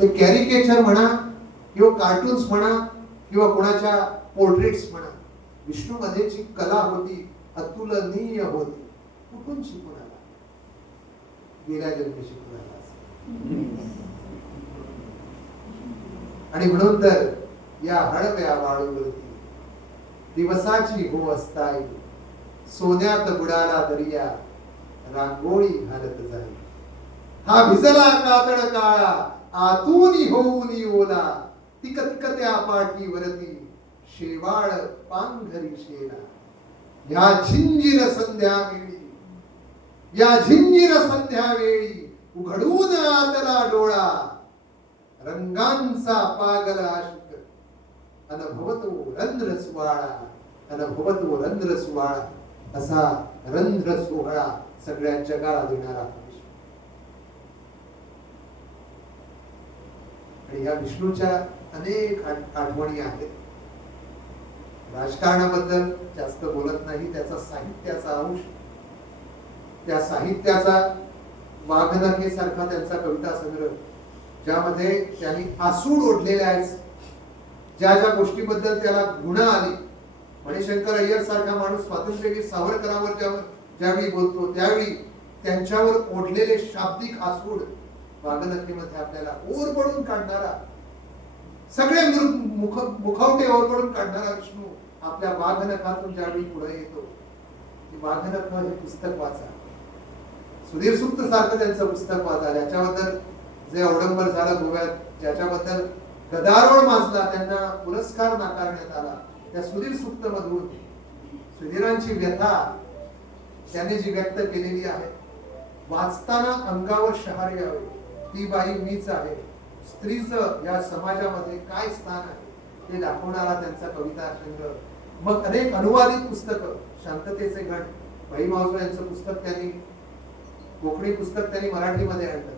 ते कॅरिकेचर म्हणा किंवा कार्टून्स म्हणा किंवा कोणाच्या पोर्ट्रेट्स म्हणा, विष्णूमध्ये जी कला होती अतुलनीय होती. कुठून शिकून आला? गेल्या जन्मी शिकून आला. आणि म्हणून तर या हळव्या वाळूवरती दिवसाची हो असताई, सोन्यात बुडाला दर्या रांगोळी घालत जाई. हा भिजला कातळ काळा आतून होऊन ओला, तिक तिक त्या पाठी वरती शेवाळ पांघरी शेला. या झिंजीर संध्या वेळी, या झिंजीर संध्या वेळी उघडून आतला डोळा, रंगांचा पागल आशिक अनुभवतो रंध्र सुवाळा, अनुभवतो रंध्र सुवाळा. असा रंध्र सोहळा सगळ्या जगाला देणारा विष्णू. आणि या विष्णूच्या अनेक आठवणी आहेत. राजकारणाबद्दल जास्त बोलत नाही, त्याचा साहित्याचा अंश, त्या साहित्याचा वाघनखे सारखा त्यांचा कविता संग्रह, ज्यामध्ये त्यांनी आसूड ओढलेले आहेत. ज्या ज्या गोष्टीबद्दल त्याला गुण आली, मणिशंकर अय्यर सारखा माणूस स्वातंत्र्यवीर सावरकरांवर ज्यावेळी बोलतो त्यावेळी त्यांच्यावर ओढलेले शाब्दिक आसूड वाघनखेमध्ये आपल्याला ओरबडून काढणारा, सगळे मुखवटे ओरबडून काढणारा विष्णू आपल्या वाघनखातून ज्यावेळी पुढे येतो, वाघनख हे पुस्तक वाचा. सुधीर सूक्त सारखं त्यांचं पुस्तक वाचा. त्याच्याबद्दल जे अवडंबर झालं गोव्यात, ज्याच्याबद्दल गदारोळ माजला, त्यांना पुरस्कार नाकारण्यात आला, त्या सुधीर सूक्त मधून सुधीरांची व्यथा त्याने जी व्यक्त केलेली आहे, वाचताना अंगावर शहारे यावे. ती बाई मीच आहे, स्त्रीचं या समाजामध्ये काय स्थान आहे ते दाखवणारा त्यांचा कविता संग्रह. मग अनेक अनुवादित पुस्तकं, शांततेचे गण, भाई मावजो यांचं पुस्तक त्यांनी, कोकणी पुस्तक त्यांनी मराठीमध्ये आणलं.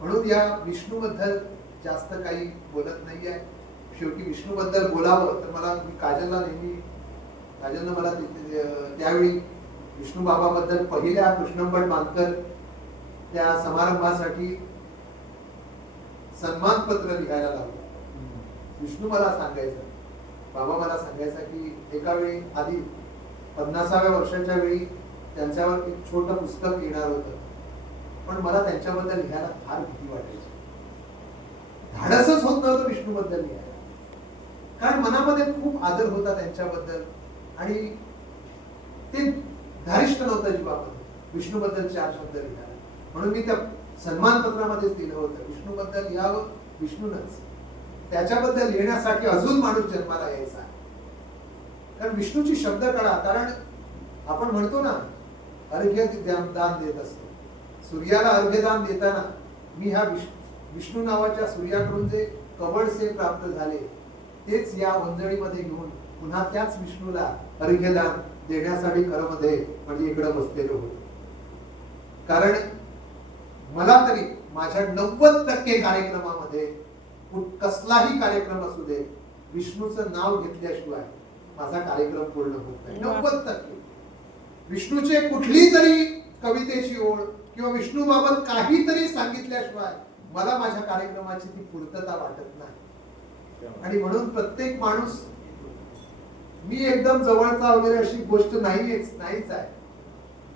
म्हणून या विष्णू बद्दल जास्त काही बोलत नाहीये. शेवटी विष्णू बद्दल बोलावं तर मला, काजलनं मला त्यावेळी विष्णू बाबाबद्दल पहिल्या कृष्णंभट मानकर त्या समारंभासाठी सन्मान पत्र लिहायला लावलं. विष्णू मला सांगायचं, बाबा मला सांगायचा की एका वेळी आधी 50व्या वर्षाच्या वेळी त्यांच्यावर एक छोटं पुस्तक येणार होतं, पण मला त्यांच्याबद्दल लिहायला फार भीती वाटायची. धाडसच होत नव्हतं विष्णू बद्दल लिहायला, कारण मनामध्ये खूप आदर होता त्यांच्याबद्दल आणि ते धारिष्ट नव्हतं जीवामध्ये विष्णू बद्दल 4 शब्द लिहायला. म्हणून मी त्या सन्मान पत्रामध्येच दिलं होतं, विष्णू बद्दल लिहावं, विष्णूनच. त्याच्याबद्दल लिहिण्यासाठी अजून माणूस जन्माला यायचा, कारण विष्णूची शब्द कळा. कारण आपण म्हणतो ना, अर्घ्य दान देत असतो. सूर्याला अर्घ्यदान देताना मी ह्या विष्णू नावाच्या सूर्याकडून जे कवळसे प्राप्त झाले तेच या वंजळीमध्ये घेऊन पुन्हा त्याच विष्णूला अर्घ्यदान देण्यासाठी खरं मध्ये म्हणजे इकडे बसलेलो होतो. कारण मला तरी माझ्या 90% कार्यक्रमामध्ये, कसलाही कार्यक्रम असू दे, विष्णूचं नाव घेतल्याशिवाय माझा कार्यक्रम पूर्ण होत नाही. 90% विष्णूचे कुठली तरी कवितेची ओळ किंवा विष्णू बाबत काहीतरी सांगितल्याशिवाय मला माझ्या कार्यक्रमाची ती पूर्तता वाटत नाही. आणि म्हणून प्रत्येक माणूस, मी एकदम जवळचा वगैरे अशी गोष्ट नाहीच आहे.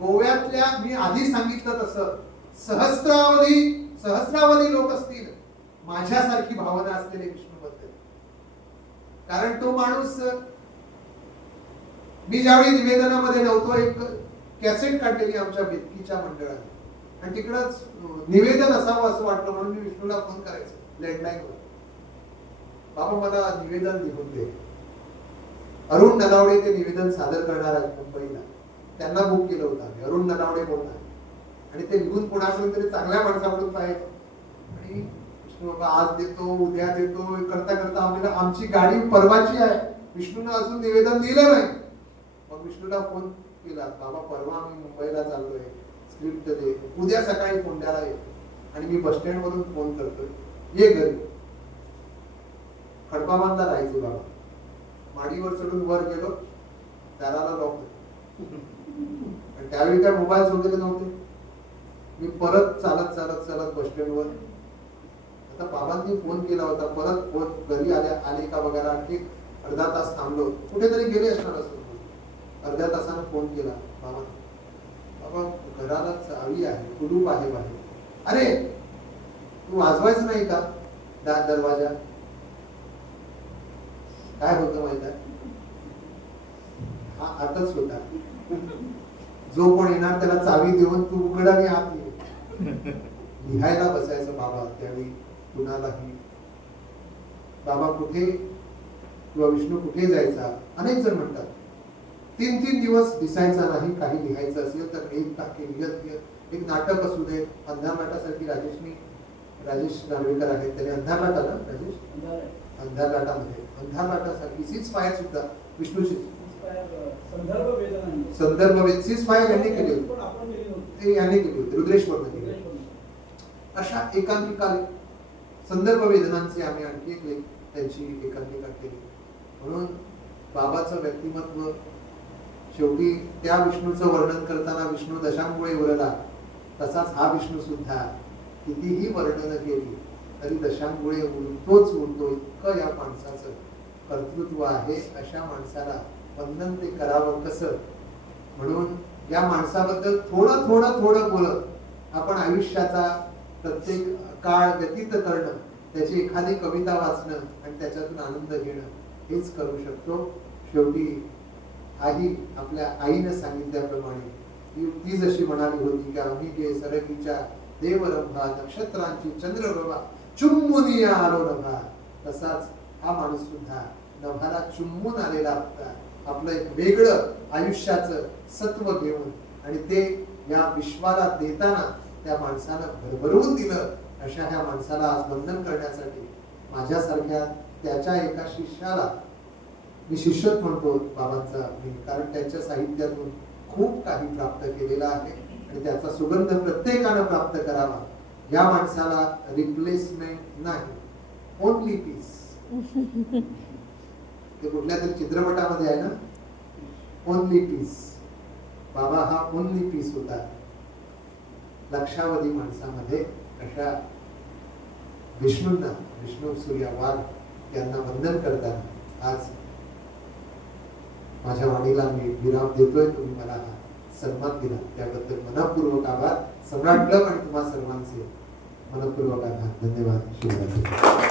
गोव्यातल्या, मी आधी सांगितलं तसं, सहस्रावधी लोक असतील माझ्यासारखी भावना असलेले विष्णूबद्दल. कारण तो माणूस, मी ज्यावेळी निवेदनामध्ये नव्हतो, एक कॅसेट काढलेली आमच्या बेतकीच्या मंडळाने, आणि तिकडच निवेदन असावं असं वाटलं, म्हणून मी विष्णूला फोन करायचो लँडलाईनवर, बाबा मला निवेदन लिहून दे. अरुण नलावडे ते निवेदन सादर करणार आहेत मुंबईला, त्यांना बुक केलं होतं आम्ही. अरुण नलावडे बोलणार आणि ते लिहून कोणाकडून तरी चांगल्या माणसाकडून पाहिजे. आणि विष्णू बाबा आज देतो, उद्या देतो, करता करता आम्हाला आमची गाडी परवाची आहे, विष्णूनं अजून निवेदन दिलं नाही. मग विष्णूला फोन केला, बाबा परवा आम्ही मुंबईला चाललोय, स्क्रिप्ट दे, उद्या सकाळी फोंड्याला ये. आणि मी बस स्टँड वरून फोन करतोय, ये घरी. खडपाबांधला राहायचे बाबा, माडीवर चढून वर गेलो, दाराला लॉक. आणि त्यावेळी काय मोबाईल वगैरे नव्हते, मी परत चालत चालत चालत बस स्टँडवर, आता बाबांनी फोन केला होता, परत फोन घरी आले का वगैरे, आणखी अर्धा तास थांबलो, कुठेतरी गेले असणार असतो. अर्ध्या तासानं फोन केला, बाबा बाबा घराला चावी आहे, कुलूप आहे बाहेर. अरे तू वाजवायचं नाही का दरवाजा? काय होतं माहित आहे, हा आताच होता, जो कोण येणार त्याला चावी देऊन तू उघडाने आत ये. लिहायला बसायचं बाबा त्यावेळी कुणालाही. बाबा कुठे किंवा विष्णू कुठे जायचा, अनेक जण म्हणतात. 3-3 दिवस दिसायचा नाही, काही लिहायचं असेल तर एक टाके लिहत एक नाटक असू दे, अंधार लाटासारखी राजेश नार्वेकर आहेत, त्याने अंधार लाटा ना राजेश, अंधार लाटामध्ये अंधार लाटासारखी सीज फायर सुद्धा विष्णूची संदर्भ सीज फायर यांनी केली होती, यांनी केली होती रुद्रेश्वर मध्ये. अशा एकांकिका संदर्भ वेदनांचे आम्ही आणखी एक त्यांची एकांकिका केली. म्हणून बाबाचं व्यक्तिमत्व शेवटी त्या विष्णूचं वर्णन करताना विष्णू दशांमुळे उरला, तसाच हा विष्णू सुद्धा कितीही वर्णन केली तरी दशांमुळे उरतोच उरतो. इतकं या माणसाचं कर्तृत्व आहे. अशा माणसाला वंदन ते करावं कसं. म्हणून या माणसाबद्दल थोडं बोलत आपण आयुष्याचा प्रत्येक काळ व्यतीत करणं, त्याची एखादी कविता वाचणं आणि त्याच्यातून आनंद घेणं हेच करू शकतो. शेवटी आई आपल्या आईने सांगितल्याप्रमाणे ती जशी म्हणाली होती की आम्ही गे सरगीच्या देवरंभा नक्षत्रांची चंद्रप्रभा चुंबुनी आलो नभा, तसाच हा माणूस सुद्धा नभाला चुंबून आलेला होता. आपलं एक वेगळं आयुष्याचं सत्व घेऊन आणि ते या विश्वाला देताना त्या माणसानं भरभरून दिलं. अशा ह्या माणसाला आज वंदन करण्यासाठी माझ्यासारख्या त्याच्या एका शिष्याला मी शिष्यच म्हणतो बाबांचा मी, कारण त्यांच्या साहित्यातून खूप काही प्राप्त केलेलं आहे आणि त्याचा सुगंध प्रत्येकानं प्राप्त करावा. या माणसाला रिप्लेसमेंट नाही, ओनली पीस. ते कुठल्या तरी चित्रपटामध्ये आहे ना, ओनली पीस. बाबा हा ओनली पीस होता. लक्षावधी माणसामध्ये अशा विष्णूंना, विष्णू सूर्या वाघ यांना वंदन करताना आज माझ्या वाणीला मी विराम देतोय. तुम्ही मला हा सन्मान दिला त्याबद्दल मनपूर्वक आभार. सम्राट क्लब आणि तुम्हा सर्वांचे मनपूर्वक आभार. धन्यवाद. शुभरात्री.